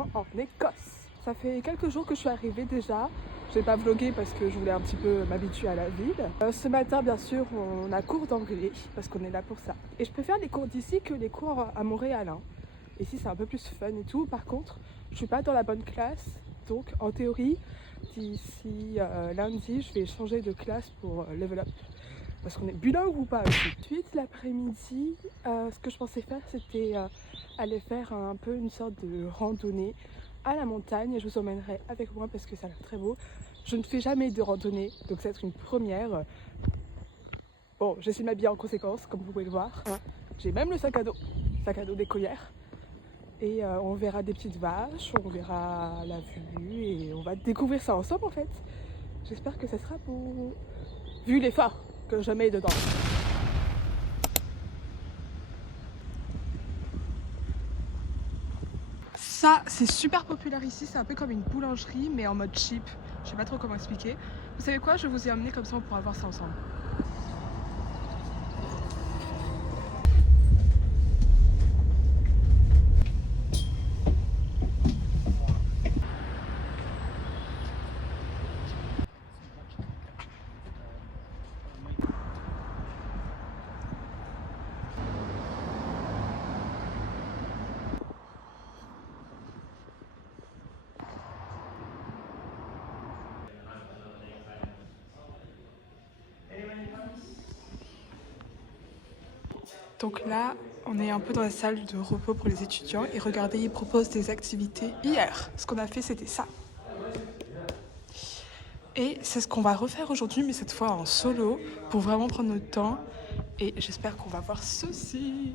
déménagement en Écosse. Ça fait quelques jours que je suis arrivée déjà. Je n'ai pas vlogué parce que je voulais un petit peu m'habituer à la ville. Ce matin, bien sûr, on a cours d'anglais parce qu'on est là pour ça. Et je préfère les cours d'ici que les cours à Montréal. Hein. Ici, c'est un peu plus fun et tout. Par contre, je suis pas dans la bonne classe. Donc, en théorie, d'ici lundi, je vais changer de classe pour level up. Parce qu'on est bilingue ou pas aussi. Ensuite, l'après-midi, ce que je pensais faire, c'était aller faire un peu une sorte de randonnée à la montagne. Je vous emmènerai avec moi parce que ça a l'air très beau. Je ne fais jamais de randonnée, donc ça va être une première. Bon, j'essaie de m'habiller en conséquence, comme vous pouvez le voir. J'ai même le sac à dos d'écolière. Et on verra des petites vaches, on verra la vue et on va découvrir ça ensemble en fait. J'espère que ça sera beau. Vu l'effort que je mets dedans. Ça, c'est super populaire ici, c'est un peu comme une boulangerie mais en mode cheap. Je sais pas trop comment expliquer. Vous savez quoi, je vous ai emmené comme ça on pourra voir ça ensemble. Donc là, on est un peu dans la salle de repos pour les étudiants et regardez, ils proposent des activités. Hier, ce qu'on a fait, c'était ça. Et c'est ce qu'on va refaire aujourd'hui, mais cette fois en solo, pour vraiment prendre notre temps. Et j'espère qu'on va voir ceci.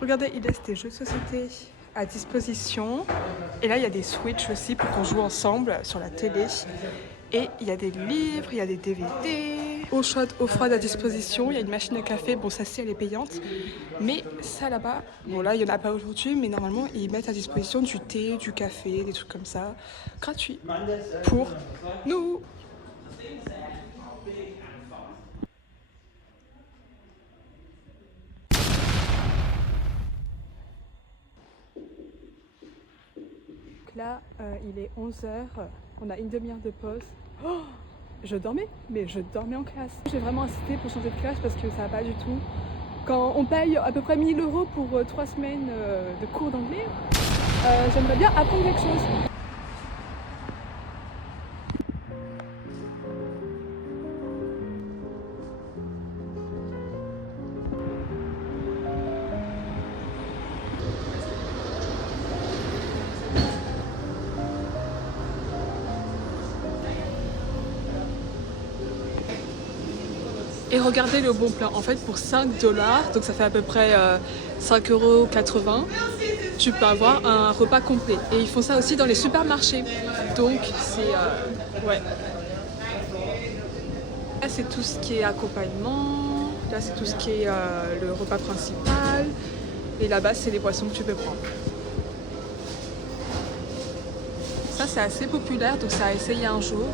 Regardez, il laisse des jeux de société à disposition. Et là, il y a des Switch aussi pour qu'on joue ensemble sur la télé. Et il y a des livres, il y a des DVD. Eau chaude, eau froide à disposition. Il y a une machine à café. Bon, celle-ci, elle est payante. Mais ça, là-bas, bon, là, il n'y en a pas aujourd'hui. Mais normalement, ils mettent à disposition du thé, du café, des trucs comme ça. Gratuit. Pour nous. Là, il est 11h. On a une demi-heure de pause. Oh, je dormais, mais je dormais en classe. J'ai vraiment insisté pour changer de classe parce que ça va pas du tout. Quand on paye à peu près 1000 € pour 3 semaines de cours d'anglais, j'aimerais bien apprendre quelque chose. Et regardez le bon plan, en fait pour 5 $, donc ça fait à peu près 5,80 €, tu peux avoir un repas complet. Et ils font ça aussi dans les supermarchés, donc c'est... ouais. Là c'est tout ce qui est accompagnement, là c'est tout ce qui est le repas principal, et là-bas c'est les boissons que tu peux prendre. Ça c'est assez populaire, donc ça a essayé un jour.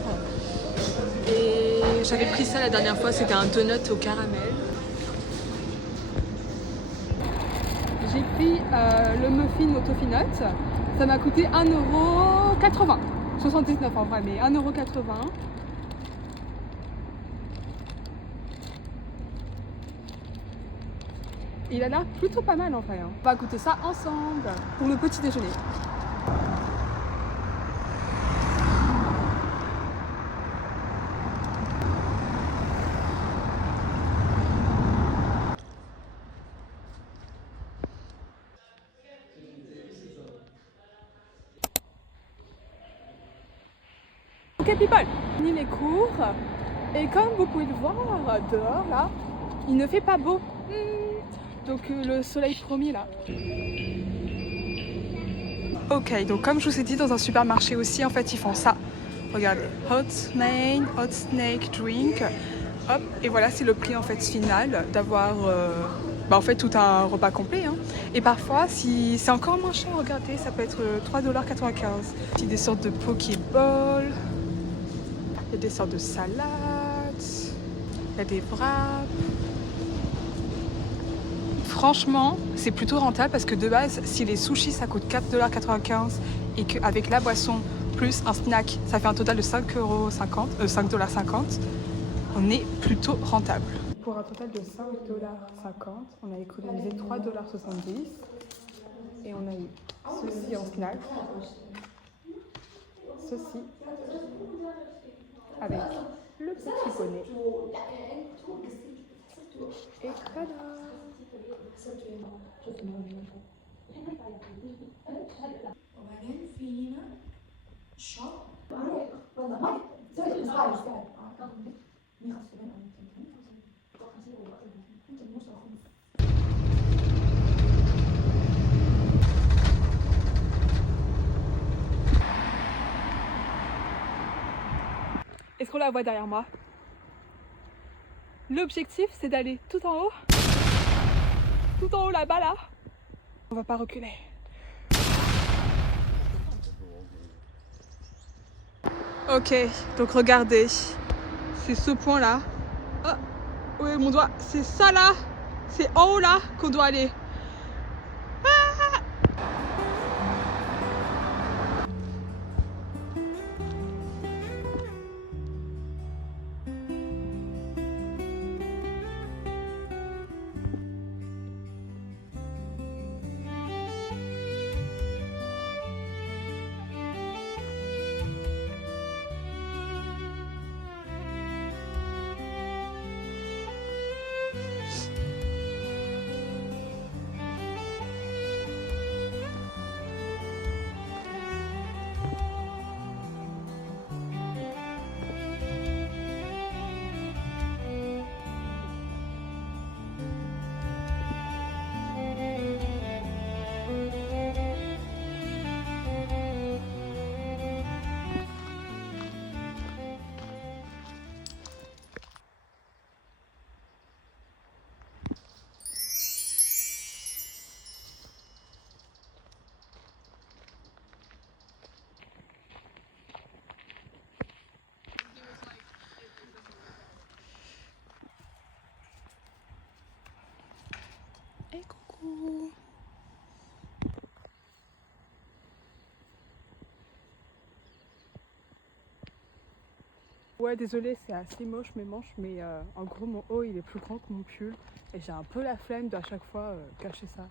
Et j'avais pris ça la dernière fois, c'était un donut au caramel. J'ai pris le muffin au toffee nut. Ça m'a coûté 1,80 €. 79 en vrai, mais 1,80 €. Il a l'air plutôt pas mal en vrai. Hein. On va goûter ça ensemble pour le petit déjeuner. Ok people, fini les cours et comme vous pouvez le voir dehors là, il ne fait pas beau. Donc le soleil promis là. Ok, donc comme je vous ai dit dans un supermarché aussi, en fait ils font ça. Regardez, hot main, hot snake drink. Hop, et voilà c'est le prix en fait final d'avoir en fait tout un repas complet. Hein. Et parfois si c'est encore moins cher, regardez, ça peut être 3,95 $. Il y a des sortes de pokéballs. Il y a des sortes de salades, il y a des wraps. Franchement, c'est plutôt rentable parce que de base, si les sushis ça coûte 4,95 $ et qu'avec la boisson plus un snack, ça fait un total de 5,50 $, on est plutôt rentable. Pour un total de 5,50 $, on a économisé 3,70 $ et on a eu ceci en snack, ceci avec le petit poney et tada! Est-ce qu'on la voit derrière moi? L'objectif, c'est d'aller tout en haut là-bas là. On va pas reculer. Ok, donc regardez, c'est ce point là. Oh, oui, mon doigt, c'est ça là, c'est en haut là qu'on doit aller. Et coucou. Ouais, désolé, c'est assez moche mes manches, mais en gros mon haut il est plus grand que mon pull et j'ai un peu la flemme d'à chaque fois cacher ça.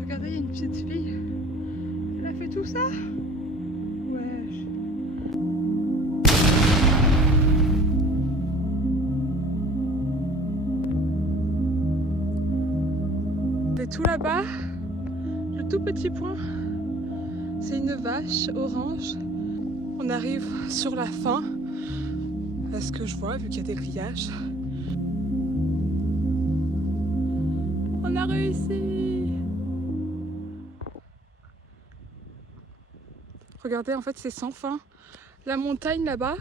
Regardez, il y a une petite fille, elle a fait tout ça? Wesh. Et tout là-bas, le tout petit point, c'est une vache orange. On arrive sur la fin, à ce que je vois, vu qu'il y a des grillages. On a réussi! Regardez, en fait, c'est sans fin. La montagne là-bas,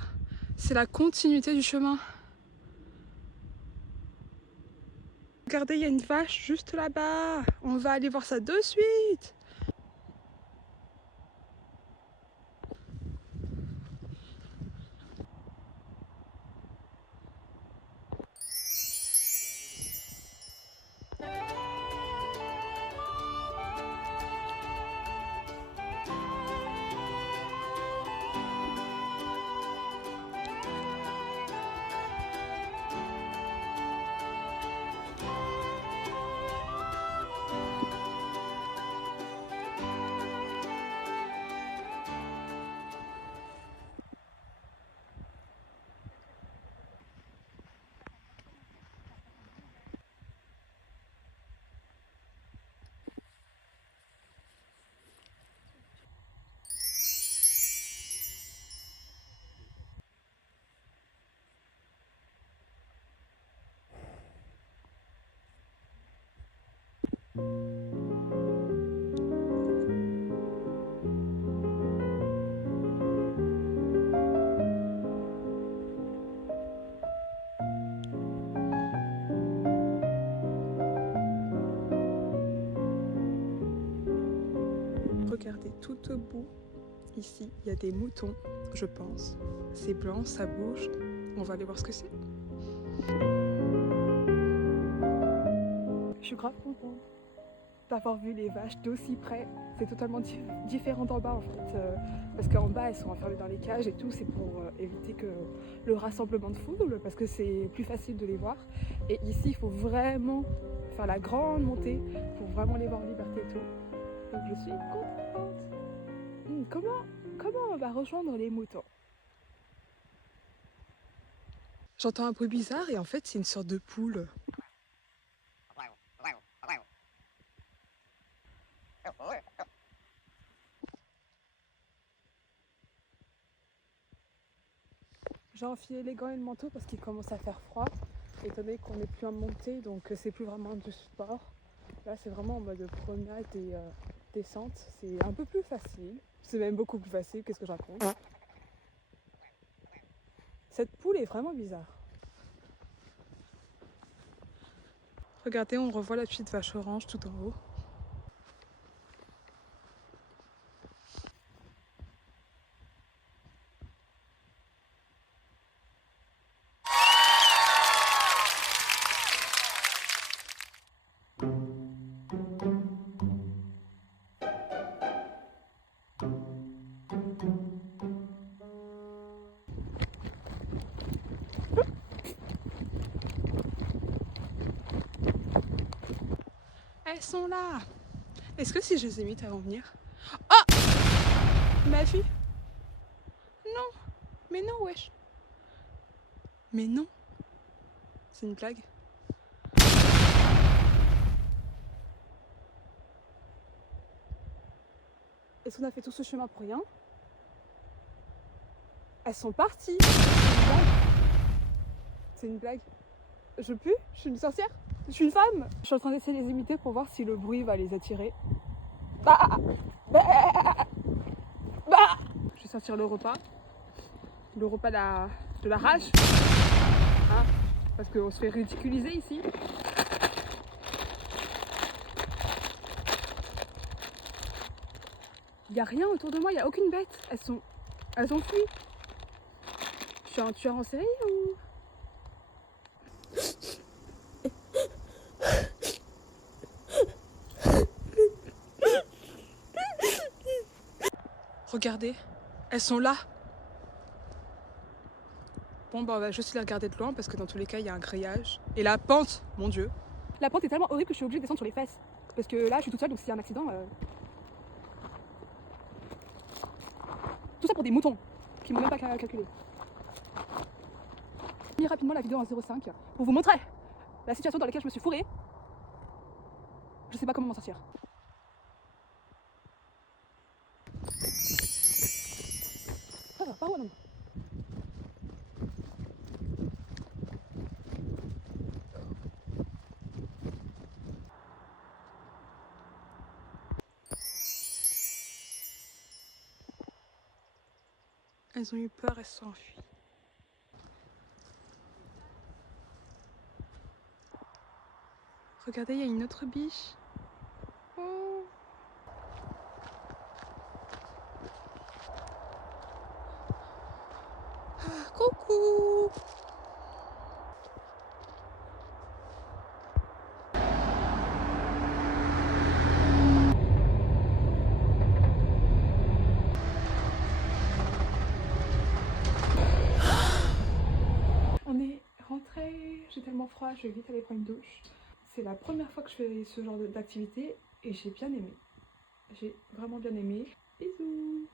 c'est la continuité du chemin. Regardez, il y a une vache juste là-bas. On va aller voir ça de suite. Regardez, tout au bout, ici, il y a des moutons, je pense. C'est blanc, ça bouge. On va aller voir ce que c'est. Je suis grave contente d'avoir vu les vaches d'aussi près. C'est totalement différent d'en bas en fait. Parce qu'en bas, elles sont enfermées dans les cages et tout. C'est pour éviter que le rassemblement de foule, parce que c'est plus facile de les voir. Et ici, il faut vraiment faire la grande montée pour vraiment les voir en liberté et tout. Donc je suis contente. Comment on va rejoindre les moutons? J'entends un bruit bizarre et en fait, c'est une sorte de poule. J'ai enfilé les gants et le manteau parce qu'il commence à faire froid, étant donné qu'on n'est plus en montée, donc c'est plus vraiment du sport. Là, c'est vraiment en mode promenade et descente. C'est un peu plus facile. C'est même beaucoup plus facile. Qu'est-ce que je raconte? Cette poule est vraiment bizarre. Regardez, on revoit la petite vache orange tout en haut. Elles sont là. Est-ce que si je les imite, elles vont venir? Oh! Ma fille? Non. Mais non, wesh. Mais non. C'est une blague. Est-ce qu'on a fait tout ce chemin pour rien? Elles sont parties. C'est une blague. Je pue? Je suis une sorcière? Je suis une femme? Je suis en train d'essayer de les imiter pour voir si le bruit va les attirer. Bah, bah, bah. Je vais sortir le repas de la rage. Hein, parce qu'on se fait ridiculiser ici. Il n'y a rien autour de moi, il n'y a aucune bête. Elles ont fui. Je suis un tueur en série ou... Regardez, elles sont là. Bon, bah, on va juste les regarder de loin parce que dans tous les cas, il y a un grillage. Et la pente, mon Dieu. La pente est tellement horrible que je suis obligée de descendre sur les fesses. Parce que là, je suis toute seule, donc s'il y a un accident... Tout ça pour des moutons qui m'ont même pas calculé. Je finis rapidement la vidéo en 0,5 pour vous montrer la situation dans laquelle je me suis fourrée. Je sais pas comment m'en sortir. Ah, pas où non. Elles ont eu peur, elles se sont enfuies. Regardez, il y a une autre biche. Oh. Ah, coucou. On est rentré, j'ai tellement froid, je vais vite aller prendre une douche. C'est la première fois que je fais ce genre d'activité et j'ai bien aimé. J'ai vraiment bien aimé. Bisous.